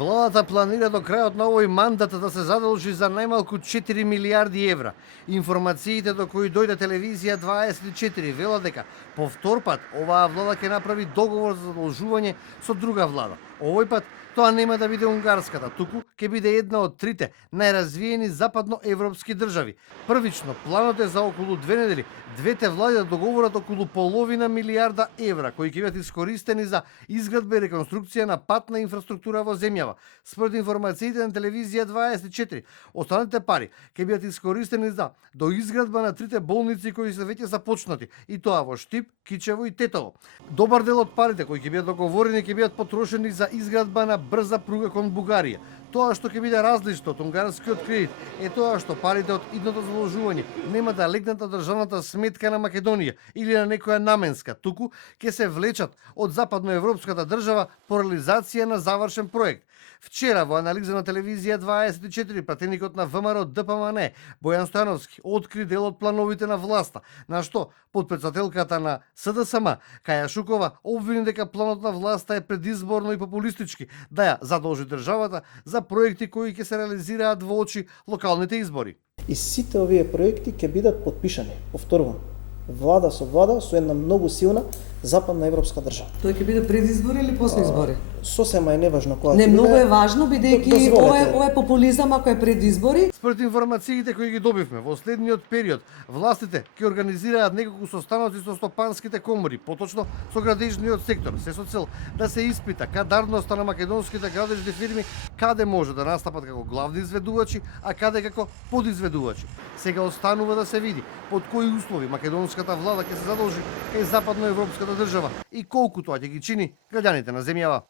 Владата планира до крајот на овој мандат да се задолжи за најмалку 4 милиарди евра. Информациите до кои дојде телевизија 24 велат дека по втор пат оваа влада ќе направи договор за задолжување со друга влада. Овој пат тоа нема да биде унгарската, туку ќе биде една од трите најразвиени западноевропски држави. Првично, планот е за околу 2 недели двете влади да договорат околу половина милиарда евра, кои ќе бидат искористени за изградба и реконструкција на патна инфраструктура во земјава. Според информациите на телевизија 24, останатите пари ќе бидат искористени за доизградба на трите болници кои се веќе започнати, и тоа во Штип, Кичево и Тетово. Добар дел од парите кои ќе бидат договорени ќе бидат потрошени за изградба на брза пруга кон Бугарија. Тоа што ќе биде различно од унгарскиот кредит е тоа што парите од идното задолжување нема да легнат на државната сметка на Македонија или на некоја наменска, туку ќе се влечат од западноевропската држава по реализација на завршен проект. Вчера во анализа на телевизија 24 пратеникот на ВМРО ДПМН Бојан Стојановски откри дел од плановите на власта, на што подпредседателката на СДСМ Каја Шукова обвини дека планот на власта е предизборно и популистички, да ја задолжи државата за проекти кои ќе се реализираат во очи локалните избори. И сите овие проекти ќе бидат подпишани, повторувам, влада со една многу силна западна европска држава. Тој ќе биде пред избори или после избори? Сосема е неважно кога. Не, многу е важно, бидејќи ова е популизам ако е пред избори. Според информациите кои ги добивме, во следниот период властите ќе организираат неколку состаноци со стопанските комори, поточно со градежниот сектор, се со цел да се испита кадарноста на македонските градежни фирми, каде може да настапат како главни изведувачи, а каде како подизведувачи. Сега останува да се види под кои услови македонската влада ќе се задолжи кај западноевропската држава и колку тоа ќе ги чини граѓаните на земјава.